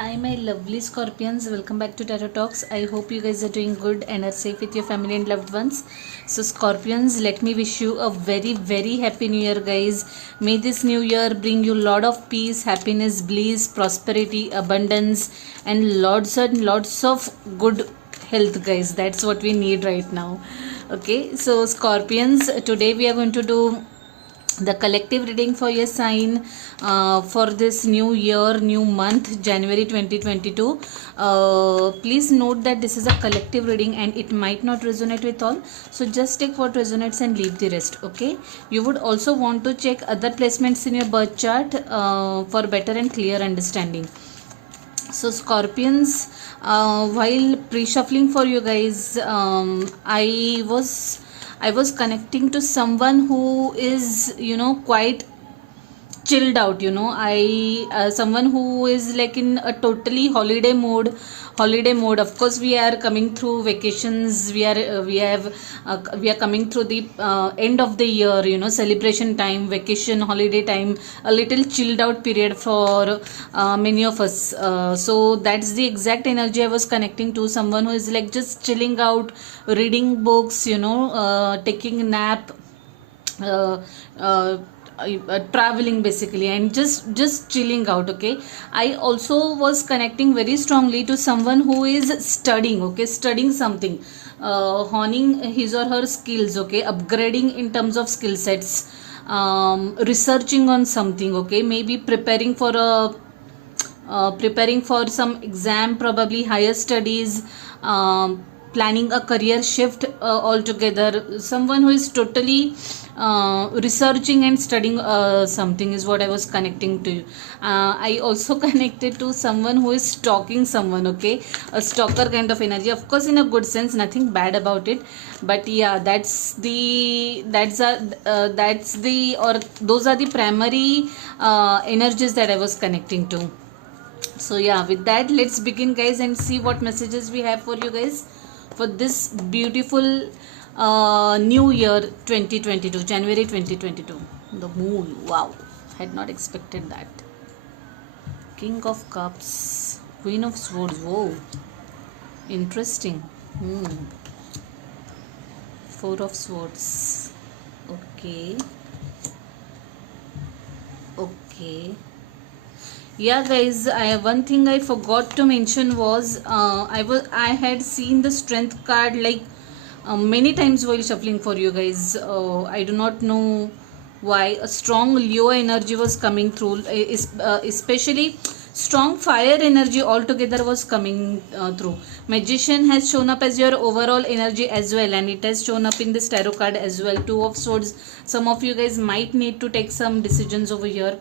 Hi, my lovely scorpions. Welcome back to Tarot Talks. I hope you guys are doing good and are safe with your family and loved ones. So, scorpions, let me wish you a very, very happy new year, guys. May this new year bring you lot of peace, happiness, bliss, prosperity, abundance, and lots of good health, guys. That's what we need right now. Okay, so, scorpions, today we are going to do the collective reading for your sign for this new year, new month, January 2022. Please note that this is a collective reading and it might not resonate with all, so just take what resonates and leave the rest. Okay, you would also want to check other placements in your birth chart for better and clear understanding. So, scorpions, while pre-shuffling for you guys, I was connecting to someone who is, quite chilled out. I someone who is like in a totally holiday mode. Of course, we are coming through vacations. We are coming through the end of the year, celebration time, vacation, holiday time, a little chilled out period for many of us. So that's the exact energy I was connecting to, someone who is like just chilling out, reading books, taking a nap, uh, uh, traveling basically, and just chilling out. Okay, I also was connecting very strongly to someone who is studying. Okay, studying something, honing his or her skills. Okay, upgrading in terms of skill sets, researching on something. Okay, maybe preparing for some exam, probably higher studies, planning a career shift altogether. Someone who is totally researching and studying something is what I was connecting to. I also connected to someone who is stalking someone. Okay, a stalker kind of energy, of course in a good sense, nothing bad about it, but yeah, that's the or those are the primary energies that I was connecting to. So yeah, with that, let's begin, guys, and see what messages we have for you guys for this beautiful new year 2022, January 2022. The moon, wow, had not expected that. King of Cups, Queen of Swords, whoa, interesting. Four of Swords, okay, okay. Yeah, guys, one thing I forgot to mention was I had seen the strength card like many times while shuffling for you guys. I do not know why a strong Leo energy was coming through, especially strong fire energy altogether was coming through. Magician has shown up as your overall energy as well, and it has shown up in this tarot card as well. Two of Swords. Some of you guys might need to take some decisions over here.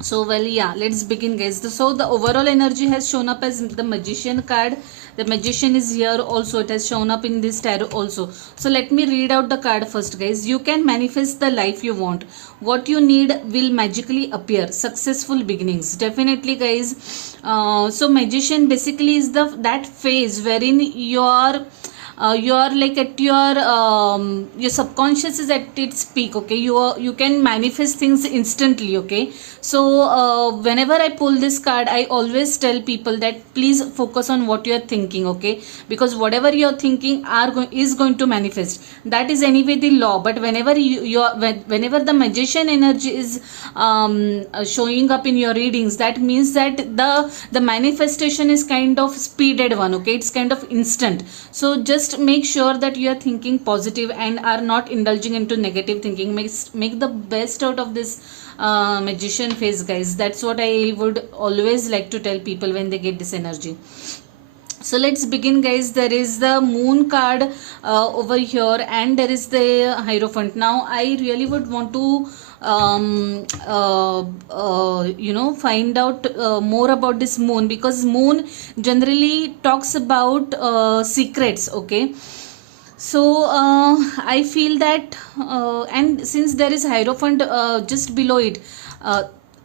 So well, yeah, let's begin, guys. So the overall energy has shown up as the Magician card. The Magician is here also, it has shown up in this tarot also. So let me read out the card first, guys. You can manifest the life you want. What you need will magically appear. Successful beginnings, definitely, guys. So Magician basically is that phase wherein you are like at your subconscious is at its peak. Okay, you can manifest things instantly. Okay, so whenever I pull this card, I always tell people that please focus on what you are thinking. Okay, because whatever you are thinking is going to manifest. That is anyway the law. But whenever the Magician energy is showing up in your readings, that means that the manifestation is kind of speeded one. Okay, it's kind of instant. So just make sure that you are thinking positive and are not indulging into negative thinking. Make the best out of this Magician phase, guys. That's what I would always like to tell people when they get this energy. So let's begin, guys. There is the Moon card over here, and there is the Hierophant. Now I really would want to find out more about this Moon, because Moon generally talks about secrets. Okay, so I feel that and since there is Hierophant just below it,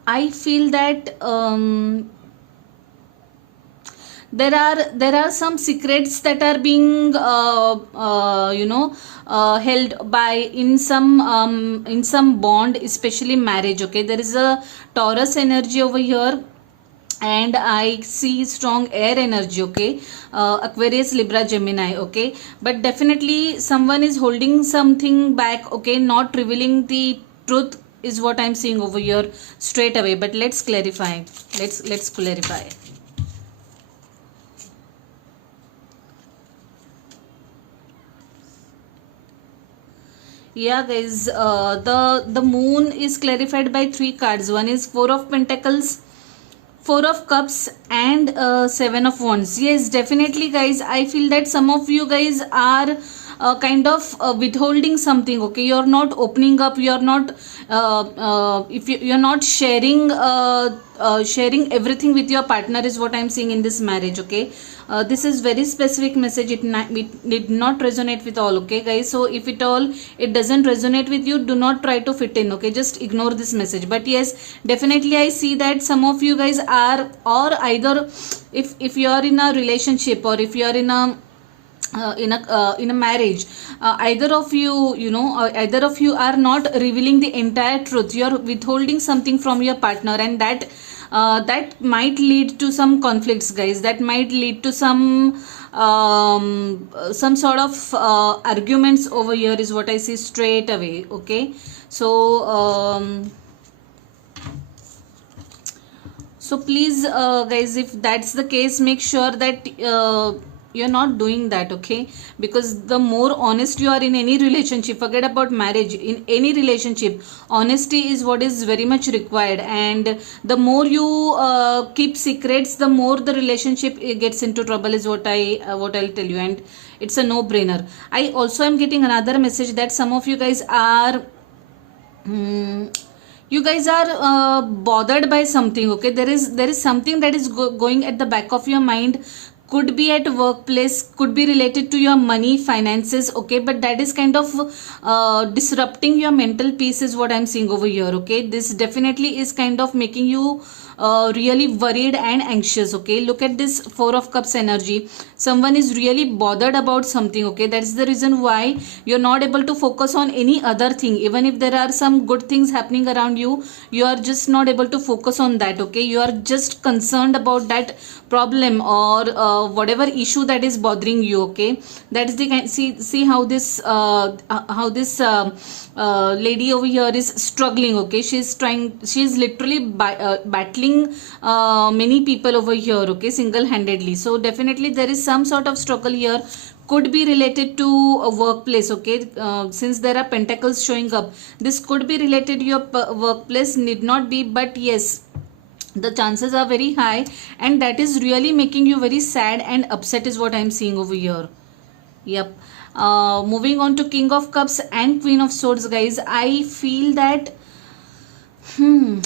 I feel that there are some secrets that are being held by in some bond, especially marriage. Okay, there is a Taurus energy over here, and I see strong air energy, okay, Aquarius, Libra, Gemini, okay, but definitely someone is holding something back, okay, not revealing the truth is what I'm seeing over here straight away. But let's clarify. Let's clarify. Yeah, guys, the moon is clarified by three cards. One is Four of Pentacles, Four of Cups, and Seven of Wands. Yes, definitely, guys. I feel that some of you guys are kind of withholding something. Okay, you're not opening up. You're not. If you're not sharing everything with your partner is what I'm seeing in this marriage. Okay, this is very specific message. It did not resonate with all. Okay, guys. So if it all it doesn't resonate with you, do not try to fit in. Okay, just ignore this message. But yes, definitely I see that some of you guys are, or either if you are in a relationship, or if you are in a marriage, either of you, either of you are not revealing the entire truth. You are withholding something from your partner, and that might lead to some conflicts, guys. That might lead to some sort of arguments over here is what I see straight away. Okay, so so please, guys, if that's the case, make sure that you're not doing that. Okay, because the more honest you are in any relationship, forget about marriage, in any relationship, honesty is what is very much required. And the more you keep secrets, the more the relationship gets into trouble is what I'll tell you. And it's a no brainer. I also am getting another message that some of you guys are you guys are bothered by something. Okay, there is something that is going at the back of your mind. Could be at workplace, could be related to your money, finances. Okay, but that is kind of disrupting your mental peace is what I'm seeing over here. Okay, this definitely is kind of making you really worried and anxious. Okay, look at this Four of Cups energy. Someone is really bothered about something. Okay, that's the reason why you're not able to focus on any other thing. Even if there are some good things happening around you, you are just not able to focus on that. Okay, you are just concerned about that problem, or whatever issue that is bothering you. Okay, that is the kind. See how this lady over here is struggling. Okay, she's literally battling many people over here. Okay, single-handedly. So definitely there is some sort of struggle here. Could be related to a workplace. Okay, since there are pentacles showing up, this could be related to your workplace, need not be, but yes, the chances are very high, and that is really making you very sad and upset is what I'm seeing over here. Yep. Moving on to King of Cups and Queen of Swords, guys. I feel that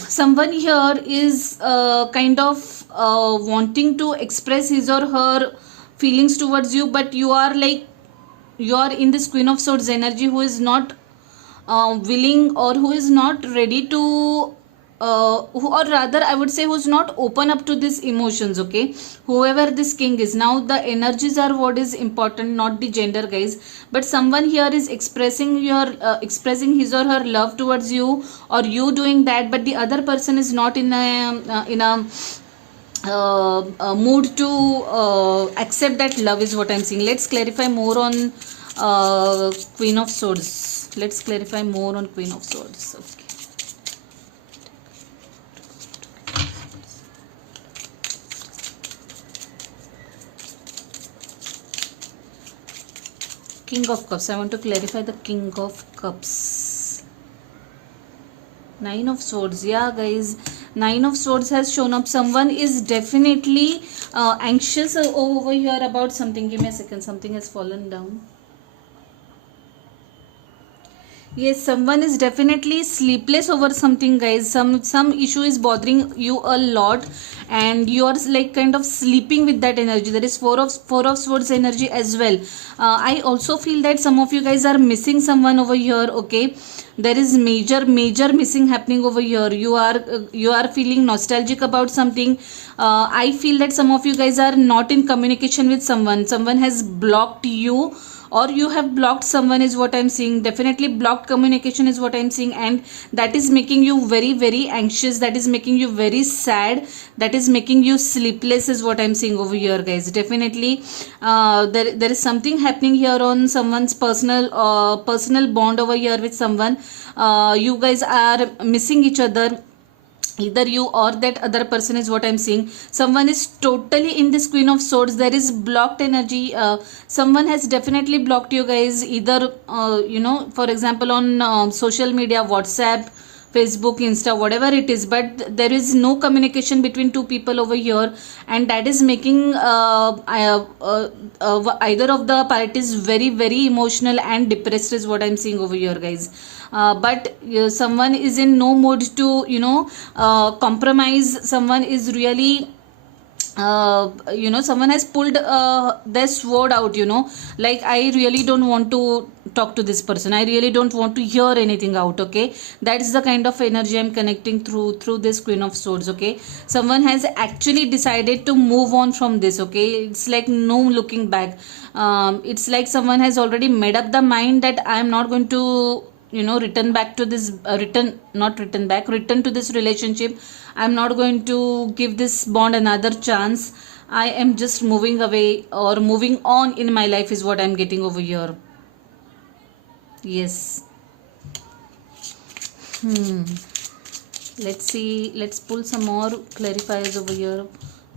someone here is kind of wanting to express his or her feelings towards you, but you are in this Queen of Swords energy who is not willing, or who is not ready to or rather I would say who's not open up to these emotions. Okay, whoever this king is, now the energies are what is important, not the gender, guys. But someone here is expressing his or her love towards you, or you doing that, but the other person is not in a mood to accept that love is what I'm seeing. Let's clarify more on Queen of Swords. Let's clarify more on Queen of Swords. Okay. King of Cups. I want to clarify the King of Cups. Nine of Swords. Yeah, guys. Nine of Swords has shown up. Someone is definitely anxious over here about something. Give me a second. Something has fallen down. Yes, someone is definitely sleepless over something, guys. Some issue is bothering you a lot, and you are like kind of sleeping with that energy. There is four of Swords energy as well. I also feel that some of you guys are missing someone over here. Okay, there is major missing happening over here. You are feeling nostalgic about something. I feel that some of you guys are not in communication with someone. Someone has blocked you, or you have blocked someone is what I'm seeing. Definitely blocked communication is what I'm seeing, and that is making you very very anxious, that is making you very sad, that is making you sleepless is what I'm seeing over here, guys. Definitely there is something happening here on someone's personal bond over here with someone. You guys are missing each other, either you or that other person is what I'm seeing. Someone is totally in this Queen of Swords. There is blocked energy. Someone has definitely blocked you guys, either for example on social media, WhatsApp, Facebook, Insta, whatever it is, but there is no communication between two people over here, and that is making either of the parties very very emotional and depressed is what I'm seeing over here, guys. But someone is in no mood to compromise. Someone is really someone has pulled their sword out, like, I really don't want to talk to this person, I really don't want to hear anything out. Okay, that is the kind of energy I'm connecting through this Queen of Swords. Okay, someone has actually decided to move on from this. Okay, it's like no looking back. It's like someone has already made up the mind that I am not going to return back to this return to this relationship. I'm not going to give this bond another chance. I am just moving away or moving on in my life is what I'm getting over here. Yes. Let's see, let's pull some more clarifiers over here.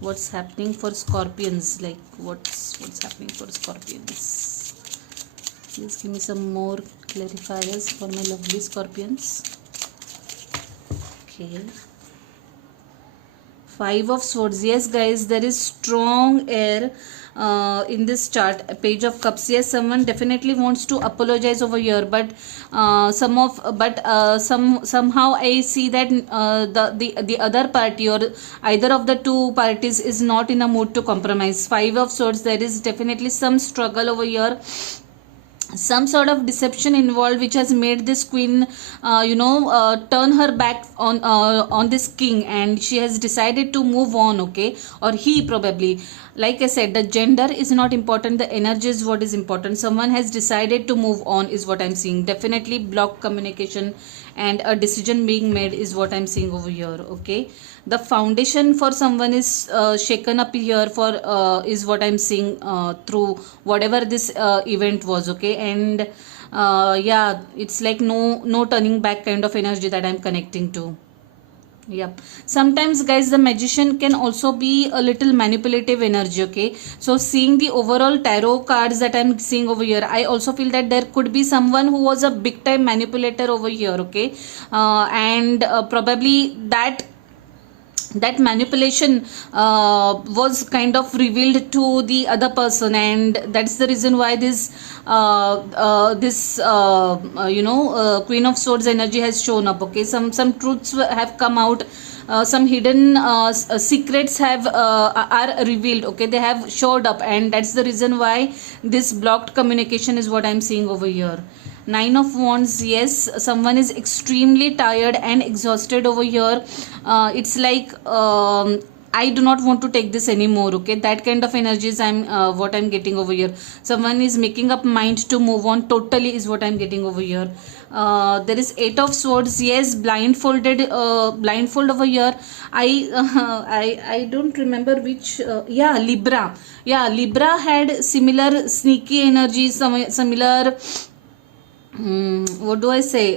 What's happening for Scorpions? Like, what's happening for Scorpions? Please give me some more clarifiers for my lovely Scorpions. Okay. Five of Swords. Yes, guys, there is strong air in this chart. Page of Cups. Yes, someone definitely wants to apologize over here, but somehow I see that the other party or either of the two parties is not in a mood to compromise. Five of Swords. There is definitely some struggle over here, some sort of deception involved, which has made this queen turn her back on this king, and she has decided to move on. Okay, or he probably, like I said, the gender is not important, the energy is what is important. Someone has decided to move on is what I'm seeing. Definitely block communication and a decision being made is what I'm seeing over here. Okay, the foundation for someone is shaken up here for is what I'm seeing through whatever this event was. Okay, and yeah, it's like no turning back kind of energy that I'm connecting to. Yep. Sometimes, guys, the magician can also be a little manipulative energy. Okay, so seeing the overall tarot cards that I'm seeing over here, I also feel that there could be someone who was a big time manipulator over here. Okay, and probably that manipulation was kind of revealed to the other person, and that's the reason why this Queen of Swords energy has shown up. Okay, some truths have come out, some hidden secrets are revealed. Okay, they have showed up, and that's the reason why this blocked communication is what I'm seeing over here. Nine of Wands. Yes, someone is extremely tired and exhausted over here. It's like I do not want to take this anymore. Okay, that kind of energies what I'm getting over here. Someone is making up mind to move on totally is what I'm getting over here. There is Eight of Swords. Yes, blindfold over here. I don't remember which. Libra. Yeah, Libra had similar sneaky energy, similar. What do I say?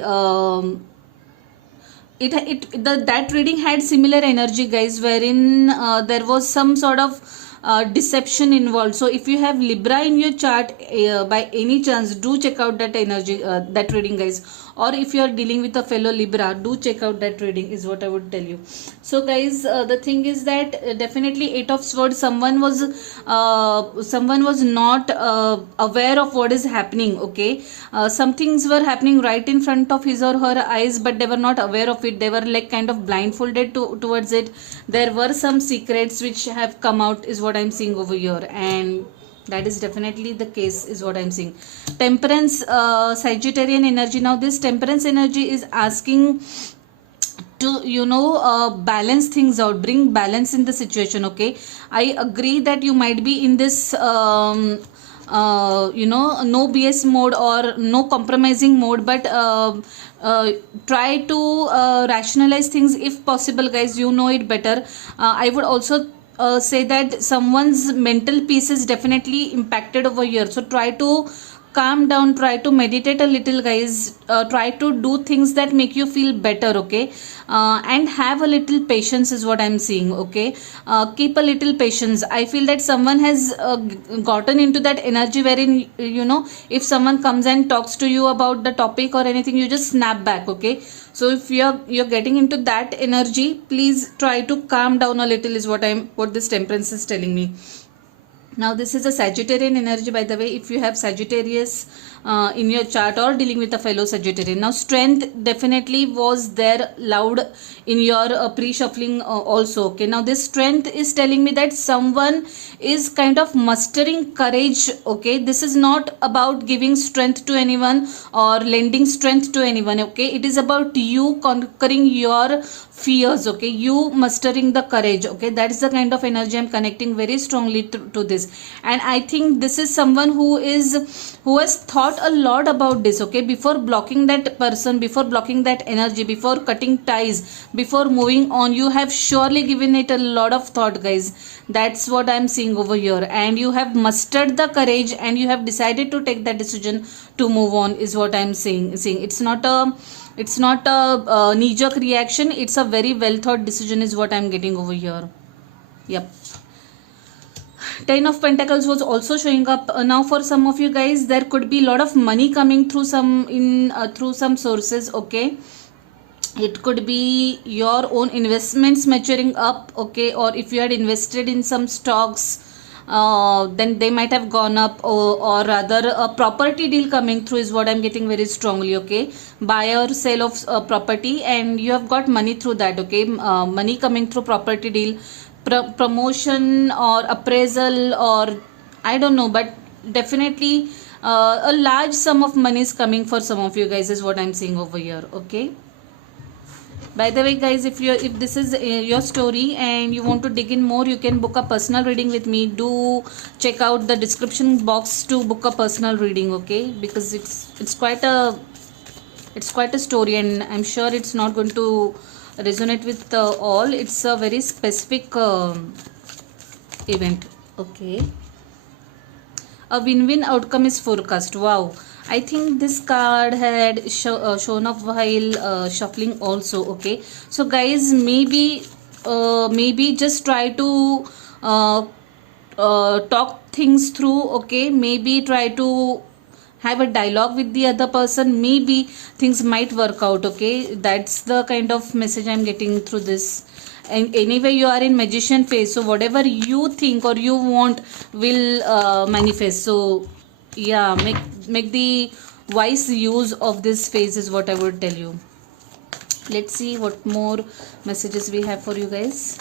That reading had similar energy, guys, wherein there was some sort of deception involved. So if you have Libra in your chart, by any chance, do check out that energy, that reading, guys. Or if you are dealing with a fellow Libra, do check out that reading is what I would tell you. So, guys, the thing is that definitely Eight of Swords, someone was not aware of what is happening. Okay, some things were happening right in front of his or her eyes, but they were not aware of it. They were like kind of blindfolded towards it. There were some secrets which have come out is what I'm seeing over here, and that is definitely the case is what I'm seeing. Temperance, Sagittarian energy. Now this Temperance energy is asking to balance things out, bring balance in the situation. Okay, I agree that you might be in this no BS mode or no compromising mode, but try to rationalize things if possible, guys. You know it better. I would also say that someone's mental peace is definitely impacted over here, so try to calm down, try to meditate a little, guys. Try to do things that make you feel better, okay? And have a little patience is what I'm seeing, okay? Keep a little patience. I feel that someone has gotten into that energy wherein, if someone comes and talks to you about the topic or anything, you just snap back, okay? So if you're getting into that energy, please try to calm down a little is what this temperance is telling me. Now this is a Sagittarian energy, by the way, if you have Sagittarius in your chart or dealing with a fellow Sagittarian. Now strength definitely was there loud in your pre-shuffling also, okay? Now this strength is telling me that someone is kind of mustering courage, okay? This is not about giving strength to anyone or lending strength to anyone, okay? It is about you conquering your fears, okay? You mustering the courage, okay? That is the kind of energy I'm connecting very strongly to this. And I think this is someone who has thought a lot about this, okay? Before blocking that person, before blocking that energy, before cutting ties, before moving on, you have surely given it a lot of thought, guys. That's what I'm seeing over here. And you have mustered the courage and you have decided to take that decision to move on is what I'm saying. It's not a knee-jerk reaction. It's a very well thought decision is what I'm getting over here. Yep. Ten of Pentacles was also showing up. Now for some of you guys, there could be a lot of money coming through through some sources, okay? It could be your own investments maturing up, okay? Or if you had invested in some stocks, then they might have gone up, or rather a property deal coming through is what I'm getting very strongly, okay? Buy or sale of property, and you have got money through that, okay? Money coming through property deal, promotion or appraisal, or I don't know, but definitely a large sum of money is coming for some of you guys is what I'm seeing over here, okay? By the way, guys, if this is your story and you want to dig in more, you can book a personal reading with me. Do check out the description box to book a personal reading, okay? Because it's quite a story, and I'm sure it's not going to resonate with all. It's a very specific event, okay? A win-win outcome is forecast. Wow. I think this card had shown up while shuffling also, okay? So guys, maybe just try to talk things through, okay? Maybe try to have a dialogue with the other person. Maybe things might work out, okay? That's the kind of message I'm getting through this. And anyway, you are in magician phase, so whatever you think or you want will manifest. So yeah, make the wise use of this phase is what I would tell you. Let's see what more messages we have for you guys.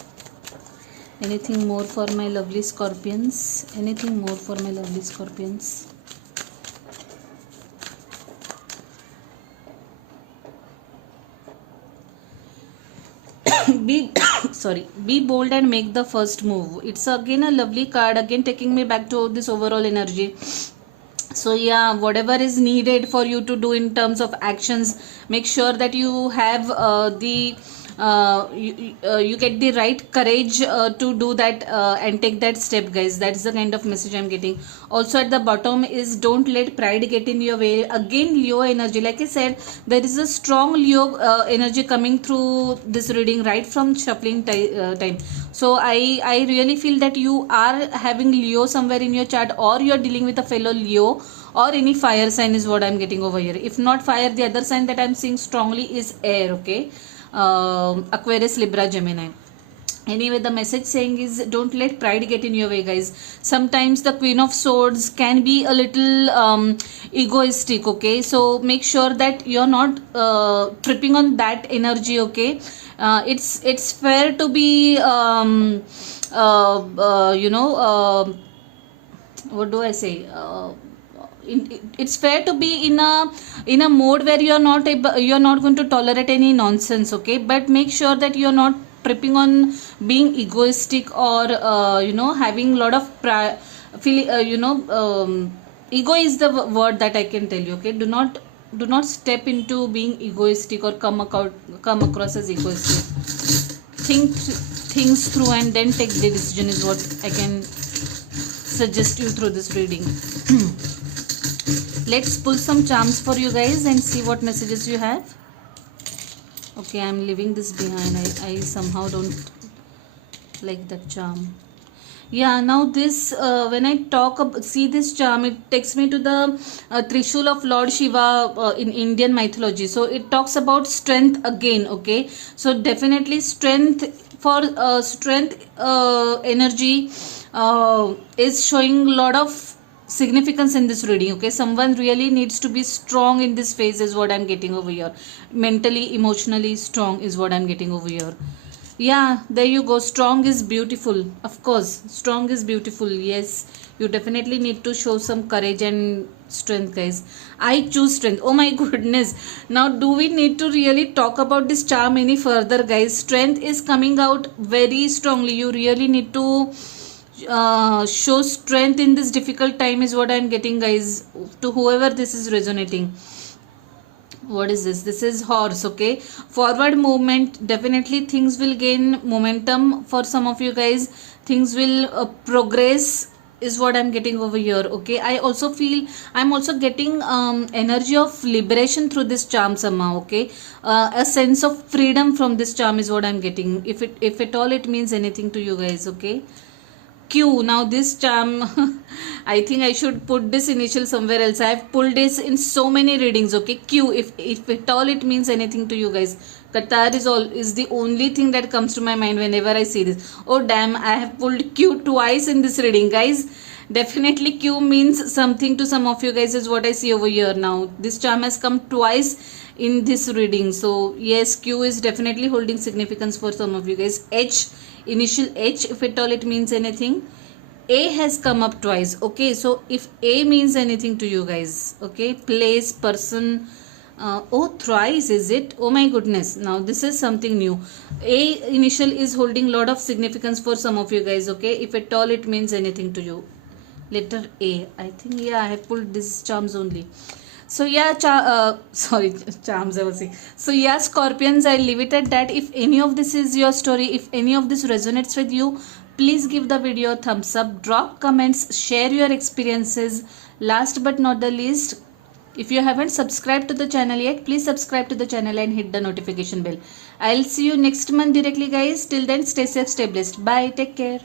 Anything more for my lovely Scorpions? Anything more for my lovely Scorpions? Be bold and make the first move. It's again a lovely card, again taking me back to this overall energy. So yeah, whatever is needed for you to do in terms of actions, make sure that you have you get the right courage to do that and take that step, guys. That's the kind of message I'm getting. Also at the bottom is don't let pride get in your way. Again, Leo energy. Like I said, there is a strong Leo energy coming through this reading right from shuffling time. So I really feel that you are having Leo somewhere in your chart, or you're dealing with a fellow Leo, or any fire sign is what I'm getting over here. If not fire, the other sign that I'm seeing strongly is air, okay? Aquarius, Libra, Gemini. Anyway, the message saying is don't let pride get in your way, guys. Sometimes the Queen of Swords can be a little egoistic, okay? So make sure that you're not tripping on that energy, okay? It's fair to be what do I say? It's fair to be in a mode where you're not going to tolerate any nonsense, okay? But make sure that you're not prepping on being egoistic or having a lot of ego is the word that I can tell you. Okay, do not step into being egoistic or come across as egoistic. Think things through and then take the decision is what I can suggest you through this reading. Let's pull some charms for you guys and see what messages you have. Okay, I'm leaving this behind. I somehow don't like that charm. Yeah, now this when I see this charm, it takes me to the Trishul of Lord Shiva in Indian mythology. So it talks about strength again. Okay, so definitely strength energy is showing a lot of significance in this reading. Okay, someone really needs to be strong in this phase is what I'm getting over here. Mentally, emotionally strong is what I'm getting over here. Yeah, there you go. Strong is beautiful. Of course, strong is beautiful. Yes, you definitely need to show some courage and strength, guys. I choose strength. Oh my goodness. Now, do we need to really talk about this charm any further, guys? Strength is coming out very strongly. You really need to show strength in this difficult time is what I'm getting, guys. To whoever this is resonating. What is this? This is horse. Okay, forward movement. Definitely things will gain momentum for some of you guys. Things will progress is what I'm getting over here. Okay, I also feel I'm also getting energy of liberation through this charm somehow. Okay, a sense of freedom from this charm is what I'm getting, if at all it means anything to you guys. Okay, Q. Now this charm, I think I should put this initial somewhere else. I have pulled this in so many readings. Okay, Q. If at all it means anything to you guys, Qatar is the only thing that comes to my mind whenever I see this. Oh damn! I have pulled Q twice in this reading, guys. Definitely Q means something to some of you guys is what I see over here. Now this charm has come twice in this reading. So yes, Q is definitely holding significance for some of you guys. H. Initial H, if at all it means anything. A has come up twice. Okay, so if A means anything to you guys, okay, place, person, oh, thrice is it? Oh my goodness, now this is something new. A initial is holding lot of significance for some of you guys. Okay, if at all it means anything to you. Letter A, I think. Yeah, I have pulled these charms only. So yeah, sorry, charms I was saying. So yeah, Scorpions, I'll leave it at that. If any of this is your story, if any of this resonates with you, please give the video a thumbs up, drop comments, share your experiences. Last but not the least, if you haven't subscribed to the channel yet, please subscribe to the channel and hit the notification bell. I'll see you next month directly, guys. Till then, stay safe, stay blessed. Bye, take care.